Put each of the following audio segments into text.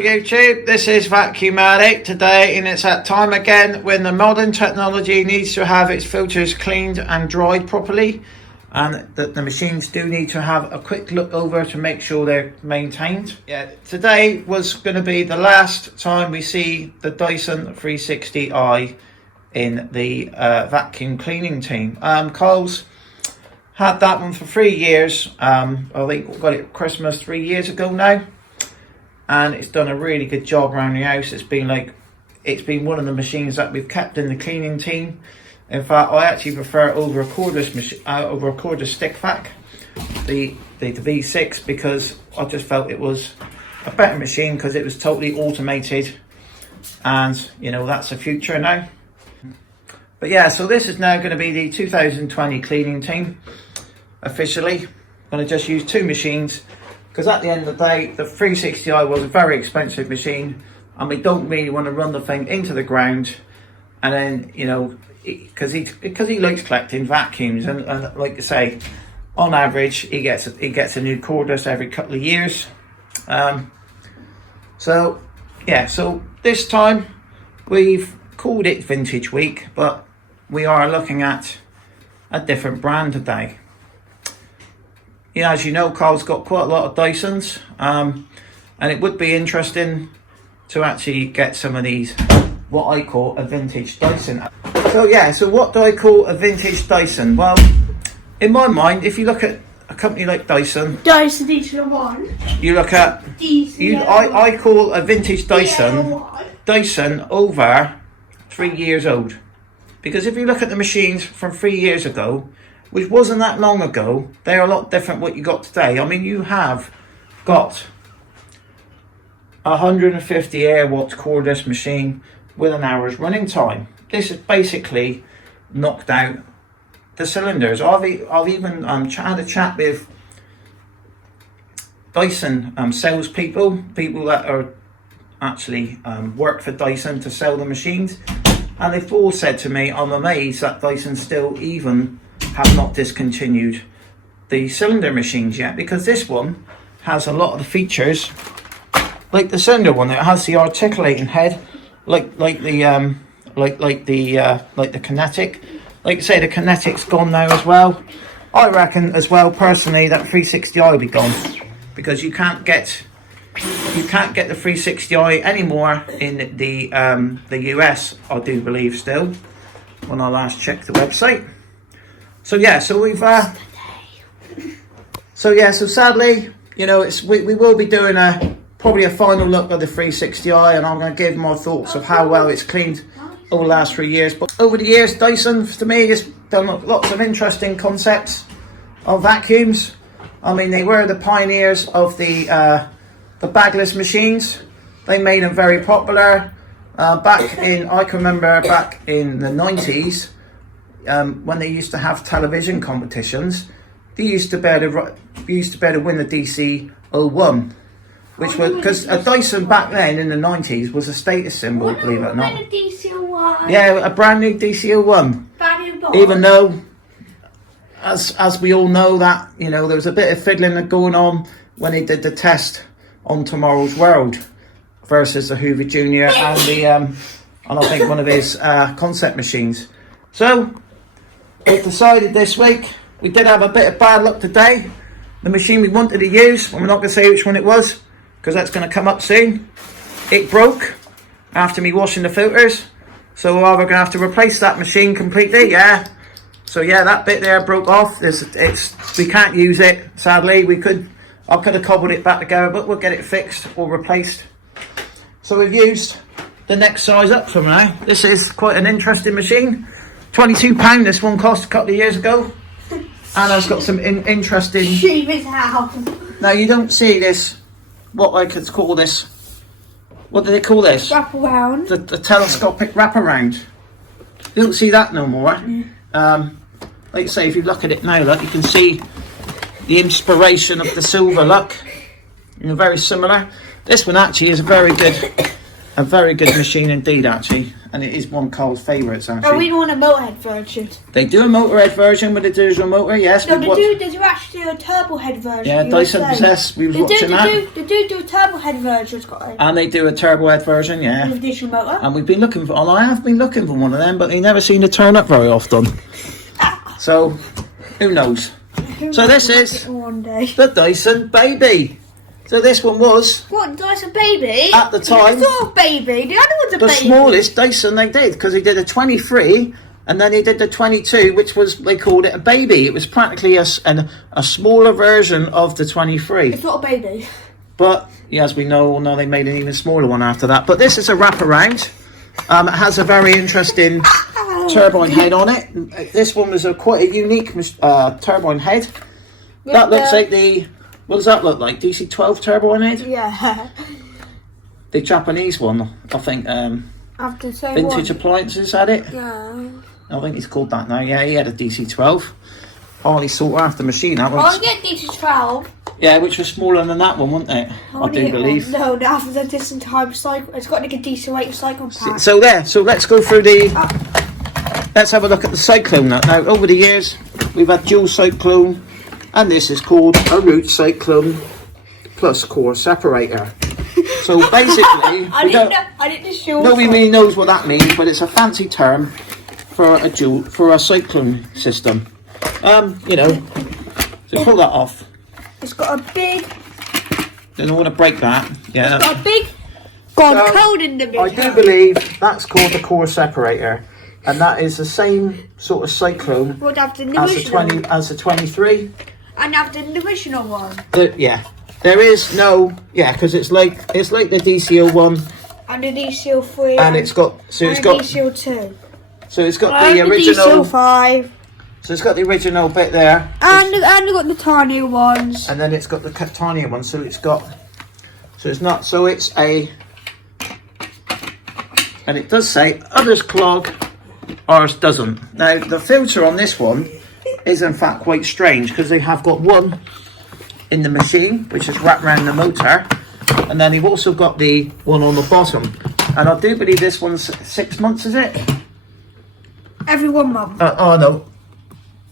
YouTube, this is Vacuum Addict today, and it's that time again when the modern technology needs to have its filters cleaned and dried properly, and that the machines do need to have a quick look over to make sure they're maintained. Yeah, today was going to be the last time we see the Dyson 360i in the vacuum cleaning team. Cole's had that one for 3 years. I think we got it at Christmas 3 years ago now. And it's done a really good job around the house. It's been one of the machines that we've kept in the cleaning team. In fact, I actually prefer over a cordless stick vac, the V6, because I just felt it was a better machine because it was totally automated, and you know that's the future now. But yeah, so this is now going to be the 2020 cleaning team officially. I'm going to just use two machines. Because at the end of the day, the 360i was a very expensive machine, and we don't really want to run the thing into the ground. And then, you know, because he likes collecting vacuums, and like I say, on average, he gets a new cordless every couple of years. So yeah, so this time we've called it Vintage Week, but we are looking at a different brand today. Yeah, as you know, Carl's got quite a lot of Dysons, and it would be interesting to actually get some of these, what I call a vintage Dyson. So yeah, so what do I call a vintage Dyson? Well, in my mind, if you look at a company like Dyson, you look at, I call a vintage Dyson over 3 years old. Because if you look at the machines from 3 years ago, which wasn't that long ago, they're a lot different what you got today. I mean, you have got 150 air watts cordless machine with an hour's running time. This has basically knocked out the cylinders. I've even had a chat with Dyson salespeople, people that are actually work for Dyson to sell the machines, and they've all said to me, I'm amazed that Dyson still even have not discontinued the cylinder machines yet, because this one has a lot of the features like the cylinder one. It has the articulating head, like the Kinetic. Like I say, the Kinetic's gone now as well. I reckon as well, personally, that 360i will be gone, because you can't get the 360i anymore in the US, I do believe still, when I last checked the website. So yeah, so we've so sadly, you know, we will be doing probably a final look at the 360i, and I'm going to give my thoughts of how well it's cleaned over the last 3 years. But over the years, Dyson to me has done lots of interesting concepts of vacuums. I mean, they were the pioneers of the bagless machines. They made them very popular. I can remember back in the 90s. When they used to have television competitions, they used to be able to win the DC-01, which was because a Dyson back then in the 90s was a status symbol, believe it or not. Yeah, a brand new DC-01. Even though, as we all know, that you know there was a bit of fiddling going on when they did the test on Tomorrow's World versus the Hoover Junior and I think one of his concept machines. So we've decided this week, we did have a bit of bad luck today. The machine we wanted to use, and we're not going to say which one it was, because that's going to come up soon. It broke after me washing the filters. So we're either going to have to replace that machine completely, yeah. So yeah, that bit there broke off. We can't use it, sadly. I could have cobbled it back together, but we'll get it fixed or replaced. So we've used the next size up from now. This is quite an interesting machine. £22 this one cost a couple of years ago, and it's got some interesting. Now you don't see this. What I could call this? What do they call this? Wraparound. The telescopic wraparound. You don't see that no more. Like I say, if you look at it now, look, you can see the inspiration of the silver look. You know, very similar. This one actually is a very good A very good machine indeed, actually, and it is one of Carl's favourites, actually. Oh, we want a motorhead version. They do a motorhead version with a digital motor, yes. No, they do actually do a turbo head version. Yeah, Dyson Possess, we was watching that. They do a turbo head version, Scott. And they do a turbo head version, yeah. With a digital motor. And we've been looking for, I have been looking for one of them, but they never seem to turn up very often. So, who knows? So this is the Dyson Baby. So this one was... What, Dyson Baby? At the time... The sort of baby. The other one's a baby. The smallest Dyson they did, because they did a 23, and then they did the 22, which was, they called it a baby. It was practically a smaller version of the 23. It's not a baby. But, yeah, as we know, now they made an even smaller one after that. But this is a wraparound. It has a very interesting turbine head on it. This one was quite a unique turbine head. That looks like the... What does that look like? DC-12 turbo head? Yeah. The Japanese one, I think. After the Vintage Appliances had it. Yeah. I think it's called that now. Yeah, he had a DC-12. Harley sought after machine. That one. I'll get DC-12. Yeah, which was smaller than that one, wasn't it? I do believe. No, after the distant time cycle, it's got like a DC-8 cycle pack. So there. So let's go through the. Let's have a look at the Cyclone now. Now, over the years, we've had dual Cyclone. And this is called a root Cyclone plus core separator. So basically, I didn't show. Nobody really knows what that means, but it's a fancy term for a cyclone system. You know, so pull that off. It's got a big. Don't want to break that. Yeah. It's got a big code in the middle. I do believe that's called the core separator, and that is the same sort of cyclone as the 23. And after the original one. Yeah, there is no because it's like the DCO one and the DCO 3 and it's got DCO 2. So it's got the original DCO 5. So it's got the original bit there, and we've got the tiny ones, and then it's got the tiny one. So it's a, and it does say others clog, ours doesn't. Now the filter on this one is in fact quite strange, because they have got one in the machine which is wrapped around the motor, and then they've also got the one on the bottom, and I do believe this one's 6 months, is it? Every 1 month.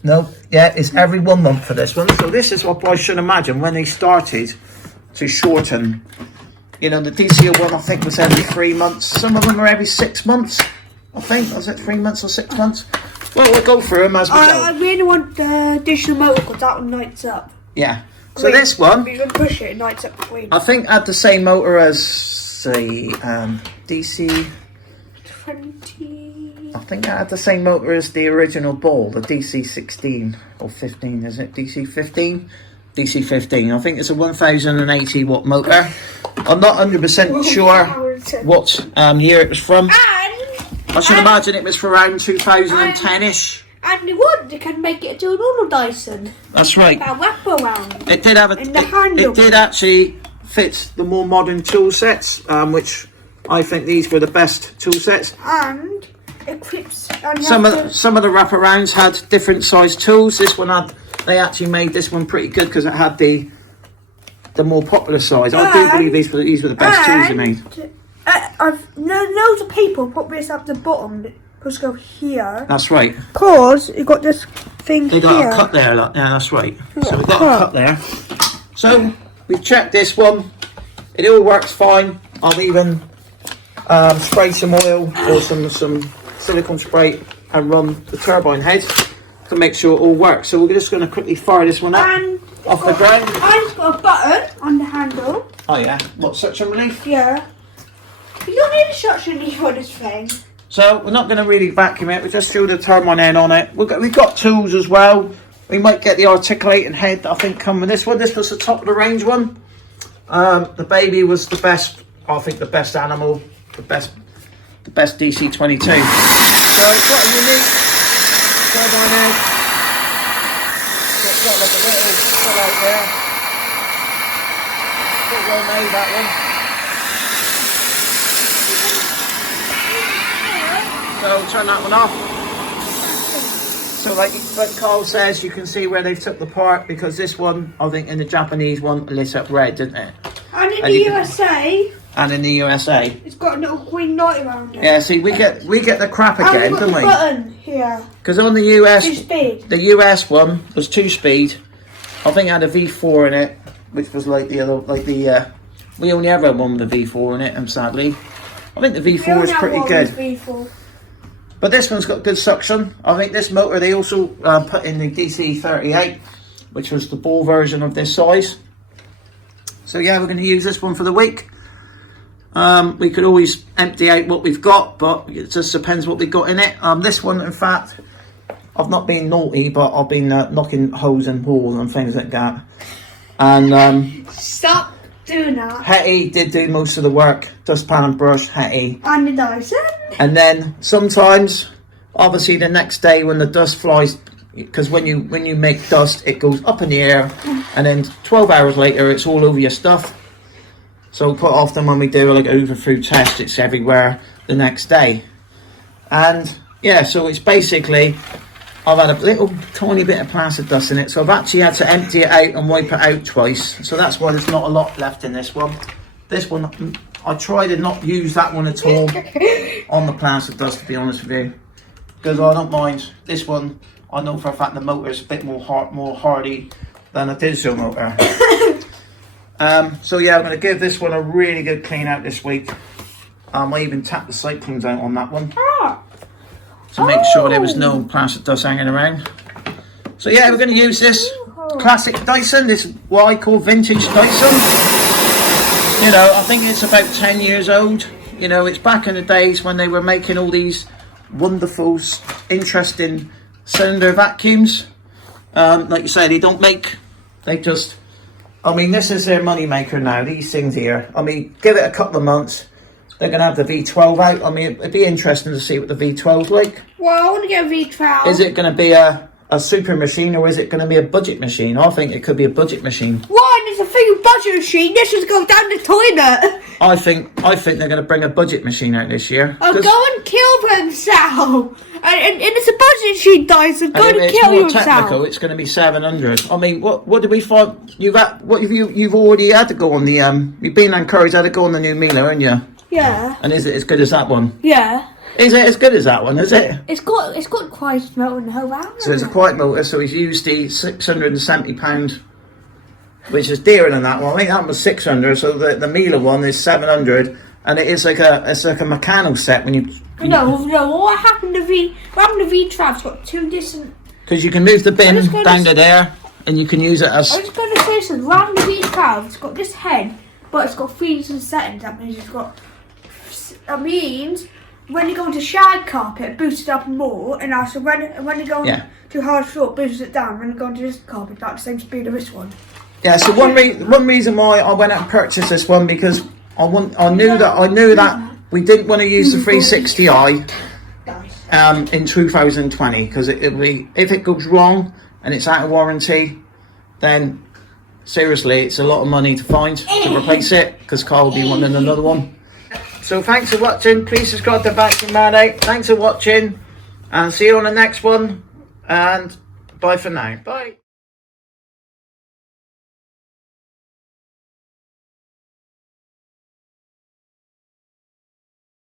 No, yeah, it's every 1 month for this one. So this is what I should imagine when they started to shorten. You know, the DCO one I think was every 3 months. Some of them are every 6 months. I think, was it 3 months or 6 months? Well, we'll go through them as we go. I really want the additional motor, because that one lights up. Yeah. So this one, you can push it lights up green. I think had the same motor as the DC 20. I think it had the same motor as the original ball, the DC 16 or 15, is it? DC 15? DC 15. I think it's a 1080 watt motor. I'm not 100% sure what year it was from. I should imagine it was for around 2010ish. And they can make it to a normal Dyson. That's right. A wrap around. It did have it did actually fit the more modern tool sets, which I think these were the best tool sets. And equips. And some of the wraparounds had different size tools. This one they actually made this one pretty good, because it had the more popular size. I do believe these were the best tools they made. Loads of people put this at the bottom. Let's go here. That's right. Because you got this thing here. They got a cut there, look. Yeah, that's right. So we've got a cut there. So we've checked this one. It all works fine. I'll even spray some oil or some silicone spray and run the turbine head to make sure it all works. So we're just going to quickly fire this one up off the ground. And it's got a button on the handle. Oh yeah. What, suction relief? Yeah. You don't need a suction relief on this thing. So we're not going to really vacuum it. We just threw the turbine head on it. We've got tools as well. We might get the articulating head that I think come with this one. This was the top of the range one. The Baby was the best. I think the best animal, the best DC 22. So it's quite a unique turbine head. It's got like a little pull out there. Quite well made, that one. So turn that one off. So like Carl says, you can see where they've took the part, because this one, I think in the Japanese one, lit up red, didn't it? And in the USA, and in the USA. It's got a little green light around it. Yeah, see, we get the crap And again, we've got don't the we? button here. Because on the US, 2-speed. the US one was 2-speed. I think it had a V4 in it, which was like the other, we only ever had one with a V4 in it, and sadly, I think the V4 is pretty good. V4. But this one's got good suction. I think this motor, they also put in the DC38, which was the ball version of this size. So yeah, we're going to use this one for the week. We could always empty out what we've got, but it just depends what we've got in it. This one, in fact, I've not been naughty, but I've been knocking holes in walls and things like that. And Stop doing that. Hetty did do most of the work, dustpan and brush, Hetty. And the Dyson. And then sometimes, obviously the next day when the dust flies, because when you make dust, it goes up in the air, and then 12 hours later, it's all over your stuff. So quite often when we do like overthrow test, it's everywhere the next day. And yeah, so it's basically, I've had a little tiny bit of plaster dust in it, so I've actually had to empty it out and wipe it out twice. So that's why there's not a lot left in this one. This one, I try to not use that one at all on the plaster dust, to be honest with you, because I don't mind. This one, I know for a fact the motor is a bit more hardy than a digital motor. So yeah, I'm going to give this one a really good clean out this week. I even tapped the cyclones out on that one to make sure there was no plastic dust hanging around. So yeah, we're going to use this classic Dyson. This is what I call vintage Dyson. You know, I think it's about 10 years old. You know, it's back in the days when they were making all these wonderful, interesting cylinder vacuums. Like you say, they just, I mean, this is their money maker now, these things here. I mean, give it a couple of months, they're going to have the V12 out. I mean, it'd be interesting to see what the V12's like. Well, I want to get a V12. Is it going to be a super machine, or is it going to be a budget machine? I think it could be a budget machine. Why? There's a thing budget machine. This is go down the toilet. I think they're going to bring a budget machine out this year. Oh, go and kill themselves. And it's a budget machine, Dyson. Go and kill yourself. Technical, it's going to be 700. I mean, what did we find? You've already had to go on the you've been encouraged to go on the new Miele, haven't you? Yeah. And is it as good as that one? Yeah. Is it as good as that one? Is it? It's got quite a motor in the whole round. So it's a quiet motor. So he's used the £670, which is dearer than that one. I think that was 600. So the Miele one is 700, and it's like a mechanical set when you. No. What happened to V12? It's got two different. Because you can move the bin down to there, and you can use it as. I was going to say something. Round the V12, it's got this head, but it's got 3 different settings. That means it's got. That means when you go into shag carpet, it boosts it up more, and also when you go to hard floor, it boosts it down. When you go into this carpet, that's the same speed of this one. Yeah. So one reason why I went out and purchased this one, because I knew that we didn't want to use the 360i in 2020, because if it goes wrong and it's out of warranty, then seriously, it's a lot of money to find to replace it, because Carl will be wanting another one. So thanks for watching. Please subscribe to Vacuum Man 8. Thanks for watching, and see you on the next one, and bye for now. Bye.